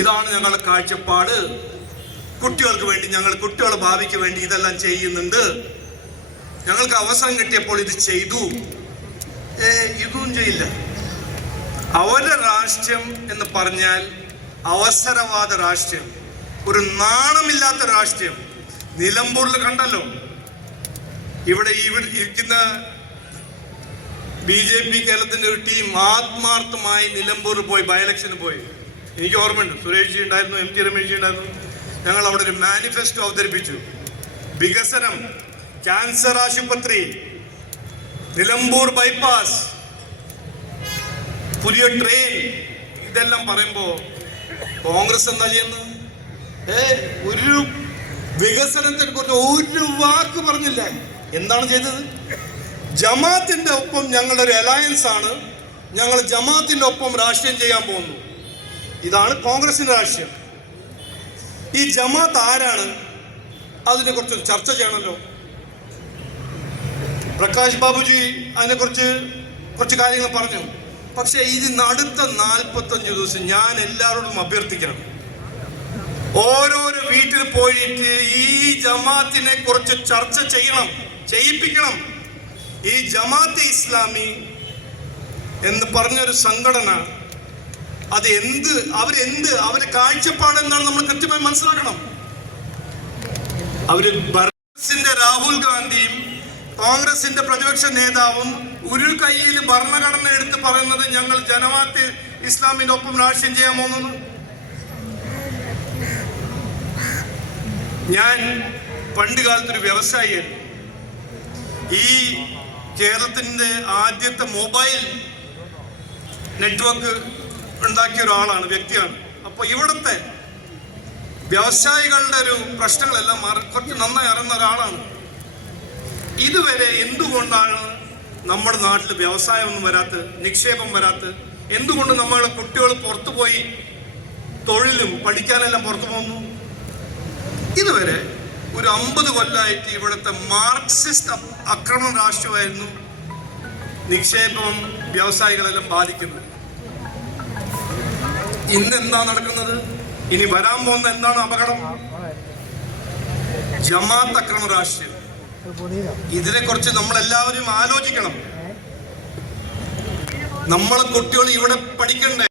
ഇതാണ് ഞങ്ങളുടെ കാഴ്ചപ്പാട്. കുട്ടികൾക്ക് വേണ്ടി ഞങ്ങൾ കുട്ടികളുടെ ഭാവിക്ക് വേണ്ടി ഇതെല്ലാം ചെയ്യുന്നുണ്ട്. ഞങ്ങൾക്ക് അവസരം കിട്ടിയപ്പോൾ ഇത് ചെയ്തു. ഇതൊന്നും ചെയ്യില്ല. അവരുടെ രാഷ്ട്രീയം എന്ന് പറഞ്ഞാൽ അവസരവാദ രാഷ്ട്രീയം, ഒരു നാണമില്ലാത്ത രാഷ്ട്രീയം. നിലമ്പൂരിൽ കണ്ടല്ലോ. ഇവിടെ ഇരിക്കുന്ന BJP കേരളത്തിന്റെ ഒരു ടീം ആത്മാർത്ഥമായി നിലമ്പൂർ പോയി ബൈ ഇലക്ഷന് പോയി. എനിക്ക് ഓർമ്മയുണ്ട്, സുരേഷ് ജി ഉണ്ടായിരുന്നു, MT രമേശ് ജി ഉണ്ടായിരുന്നു. ഞങ്ങൾ അവിടെ ഒരു മാനിഫെസ്റ്റോ അവതരിപ്പിച്ചു. വികസനം, ക്യാൻസർ ആശുപത്രി, നിലമ്പൂർ ബൈപ്പാസ്, പുതിയ ട്രെയിൻ, ഇതെല്ലാം പറയുമ്പോൾ കോൺഗ്രസ് എന്താ ചെയ്യുന്നത്? ഒരു വികസനത്തെ കുറിച്ച് ഒരു വാക്ക് പറഞ്ഞില്ല. എന്താണ് ചെയ്തത്? ജമാഅത്തിന്റെ ഒപ്പം ഞങ്ങളുടെ ഒരു അലയൻസ് ആണ്, ഞങ്ങൾ ജമാഅത്തിന്റെ ഒപ്പം രാഷ്ട്രീയം ചെയ്യാൻ പോകുന്നു. ഇതാണ് കോൺഗ്രസിന്റെ രാഷ്ട്രീയം. ഈ ജമാഅത്ത് ആരാണ്? അതിനെ കുറിച്ച് ചർച്ച ചെയ്യണമല്ലോ. പ്രകാശ് ബാബുജി അതിനെക്കുറിച്ച് കുറച്ച് കാര്യങ്ങൾ പറഞ്ഞു. പക്ഷെ ഇതിന് അടുത്ത 45 ദിവസം ഞാൻ എല്ലാവരോടും അഭ്യർത്ഥിക്കണം, ഓരോരോ വീട്ടിൽ പോയിട്ട് ഈ ജമാഅത്തിനെ കുറിച്ച് ചർച്ച ചെയ്യണം, ചെയ്യിപ്പിക്കണം. ഈ ജമാഅത്തെ ഇസ്ലാമി എന്ന് പറഞ്ഞൊരു സംഘടന, അത് അവരുടെ കാഴ്ചപ്പാട് എന്താണ് നമ്മൾ കൃത്യമായി മനസ്സിലാക്കണം. അവര് കോൺഗ്രസിന്റെ രാഹുൽ ഗാന്ധിയും കോൺഗ്രസിന്റെ പ്രതിപക്ഷ നേതാവും ഒരു കൈയിൽ ഭരണഘടന എടുത്ത് പറയുന്നത് ഞങ്ങൾ ജമാഅത്തെ ഇസ്ലാമിന്റെ ഒപ്പം രാഷ്ട്രീയം ചെയ്യാൻ പോകുന്നു. ഞാൻ പണ്ട് കാലത്തൊരു വ്യവസായിയായിരുന്നു. ഈ കേരളത്തിന്റെ ആദ്യത്തെ മൊബൈൽ നെറ്റ്വർക്ക് ഉണ്ടാക്കിയ ഒരാളാണ്, വ്യക്തിയാണ്. അപ്പൊ ഇവിടുത്തെ വ്യവസായികളുടെ ഒരു പ്രശ്നങ്ങളെല്ലാം കുറച്ച് നന്നായി അറിയുന്ന ഒരാളാണ്. ഇതുവരെ എന്തുകൊണ്ടാണ് നമ്മുടെ നാട്ടിൽ വ്യവസായമൊന്നും വരാത്തത്, നിക്ഷേപം വരാത്തത്? എന്തുകൊണ്ട് നമ്മളെ കുട്ടികൾ പുറത്തുപോയി തൊഴിലും പഠിക്കാനെല്ലാം പുറത്തു പോകുന്നു? ഇതുവരെ ഒരു 50 കൊല്ലമായിട്ട് ഇവിടുത്തെ മാർക്സിസ്റ്റ് ആക്രമണ രാഷ്ട്രീയമായിരുന്നു നിക്ഷേപം വ്യവസായികളെല്ലാം ബാധിക്കുന്നത്. ഇന്ന് എന്താ നടക്കുന്നത്? ഇനി വരാൻ പോകുന്ന എന്താണ് അപകടം? ജമാഅത്ത് ആക്രമണ രാഷ്ട്രീയം. ഇതിനെക്കുറിച്ച് നമ്മളെല്ലാവരും ആലോചിക്കണം. നമ്മളെ കുട്ടികൾ ഇവിടെ പഠിക്കണ്ടേ?